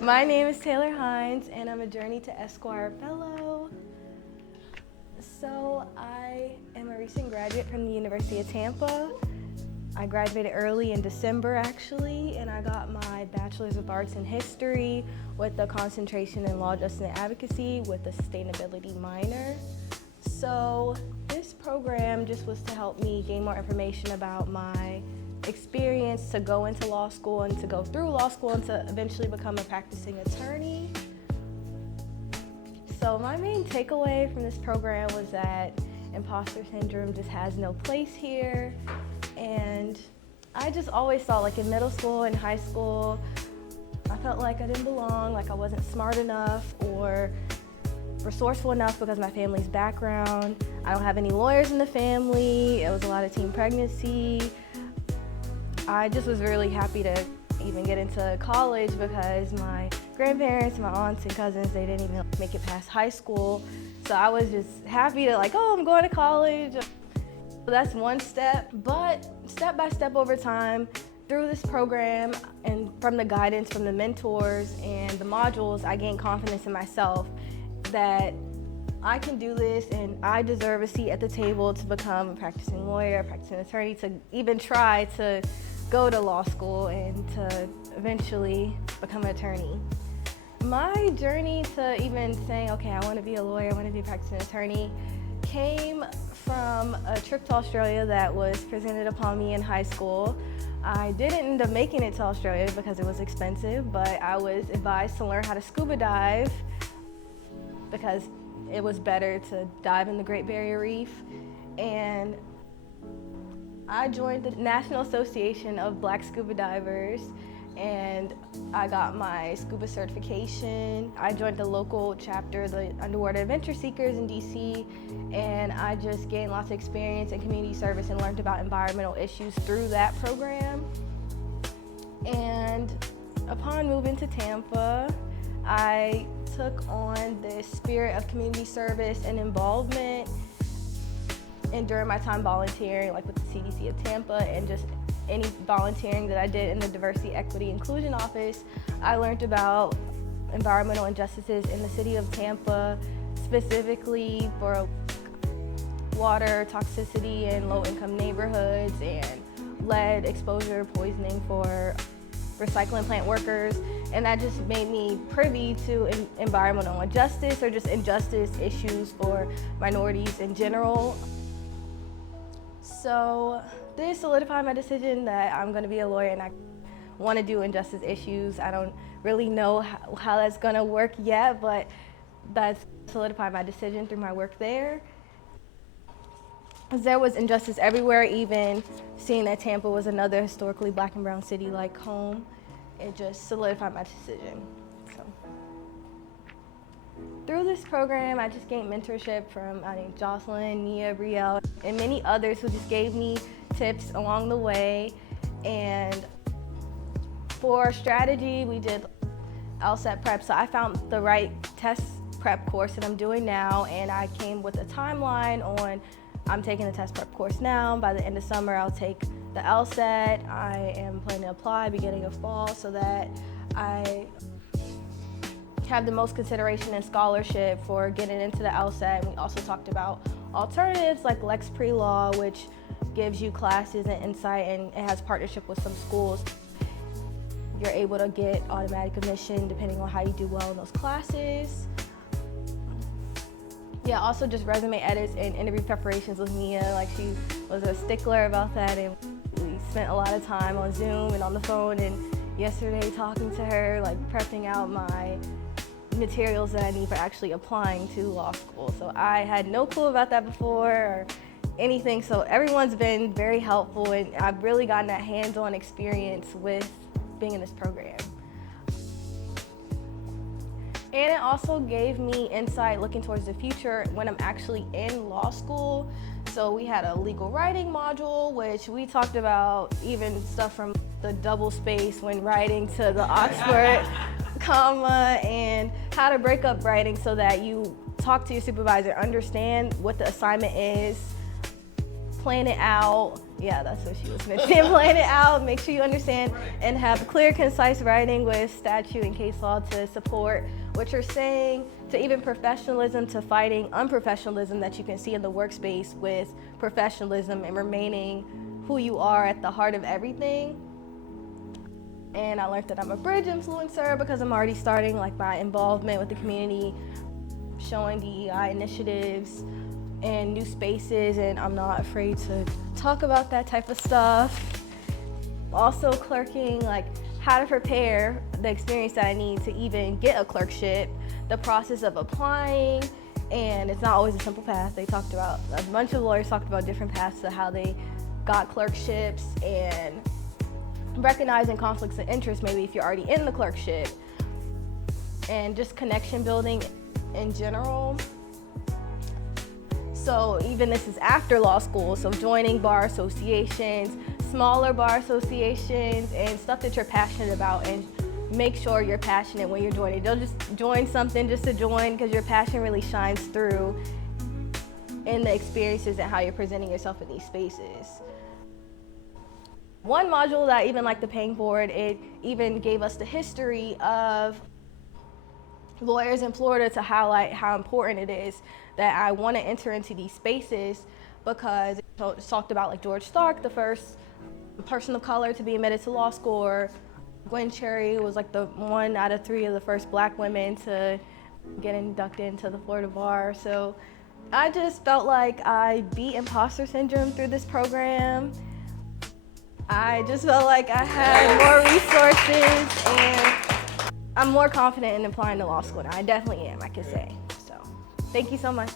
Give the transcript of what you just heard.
My name is Taylor Hines, and I'm a Journey to Esquire Fellow. So I am a recent graduate from the University of Tampa. I graduated early in December, actually, and I got my Bachelor's of Arts in History with a concentration in Law, Justice, and Advocacy with a Sustainability minor. So this program just was to help me gain more information about my experience to go into law school and to go through law school and to eventually become a practicing attorney. So my main takeaway from this program was that imposter syndrome just has no place here. And I just always thought, like in middle school and high school, I felt like I didn't belong, like I wasn't smart enough or resourceful enough because of my family's background. I don't have any lawyers in the family. It was a lot of teen pregnancy. I just was really happy to even get into college because my grandparents, my aunts and cousins, they didn't even make it past high school. So I was just happy to I'm going to college. That's one step, but step by step over time, through this program and from the guidance from the mentors and the modules, I gained confidence in myself that I can do this and I deserve a seat at the table to become a practicing lawyer, a practicing attorney, to even try to go to law school and to eventually become an attorney. My journey to even saying, okay, I want to be a lawyer, I want to be a practicing attorney, came from a trip to Australia that was presented upon me in high school. I didn't end up making it to Australia because it was expensive, but I was advised to learn how to scuba dive because it was better to dive in the Great Barrier Reef. And I joined the National Association of Black Scuba Divers and I got my scuba certification. I joined the local chapter, the Underwater Adventure Seekers in DC, and I just gained lots of experience in community service and learned about environmental issues through that program. And upon moving to Tampa, I took on this spirit of community service and involvement. And during my time volunteering, like with the CDC of Tampa and just any volunteering that I did in the Diversity, Equity, Inclusion Office, I learned about environmental injustices in the city of Tampa, specifically for water toxicity in low-income neighborhoods and lead exposure poisoning for recycling plant workers. And that just made me privy to environmental injustice or just injustice issues for minorities in general. So this solidified my decision that I'm going to be a lawyer and I want to do injustice issues. I don't really know how that's going to work yet, but that's solidified my decision through my work there. There was injustice everywhere, even seeing that Tampa was another historically Black and brown city like home. It just solidified my decision. Through this program, I just gained mentorship from Jocelyn, Nia, Brielle, and many others who just gave me tips along the way. And for strategy, we did LSAT prep. So I found the right test prep course that I'm doing now, and I came with a timeline on I'm taking the test prep course now. By the end of summer, I'll take the LSAT. I am planning to apply beginning of fall so that I have the most consideration and scholarship for getting into the LSAT. And we also talked about alternatives like Lex Pre-Law, which gives you classes and insight, and it has partnership with some schools. You're able to get automatic admission depending on how you do well in those classes. Yeah, also just resume edits and interview preparations with Mia. Like, she was a stickler about that, and we spent a lot of time on Zoom and on the phone, and yesterday talking to her, like prepping out my materials that I need for actually applying to law school. So I had no clue about that before or anything, so everyone's been very helpful, and I've really gotten that hands-on experience with being in this program. And it also gave me insight looking towards the future when I'm actually in law school. So we had a legal writing module, which we talked about even stuff from the double space when writing to the Oxford comma, and how to break up writing so that you talk to your supervisor, understand what the assignment is, plan it out. Yeah, that's what she was mentioning. Plan it out, make sure you understand, and have clear, concise writing with statute and case law to support what you're saying, to even professionalism, to fighting unprofessionalism that you can see in the workspace with professionalism and remaining who you are at the heart of everything. And I learned that I'm a bridge influencer because I'm already starting like my involvement with the community, showing DEI initiatives and new spaces, and I'm not afraid to talk about that type of stuff. Also clerking, like how to prepare, the experience that I need to even get a clerkship, the process of applying, and it's not always a simple path. They talked about, a bunch of lawyers talked about different paths to how they got clerkships, and recognizing conflicts of interest maybe if you're already in the clerkship, and just connection building in general. So even this is after law school, so joining bar associations, smaller bar associations, and stuff that you're passionate about, and make sure you're passionate when you're joining. Don't just join something just to join, because your passion really shines through in the experiences and how you're presenting yourself in these spaces. One module that I even liked the paying forward, it even gave us the history of lawyers in Florida to highlight how important it is that I want to enter into these spaces, because it talked about like George Stark, the first person of color to be admitted to law school, or Gwen Cherry was like the 1 out of 3 of the first Black women to get inducted into the Florida bar. So I just felt like I beat imposter syndrome through this program. I just felt like I had more resources, and I'm more confident in applying to law school now. I definitely am, I could say. So thank you so much.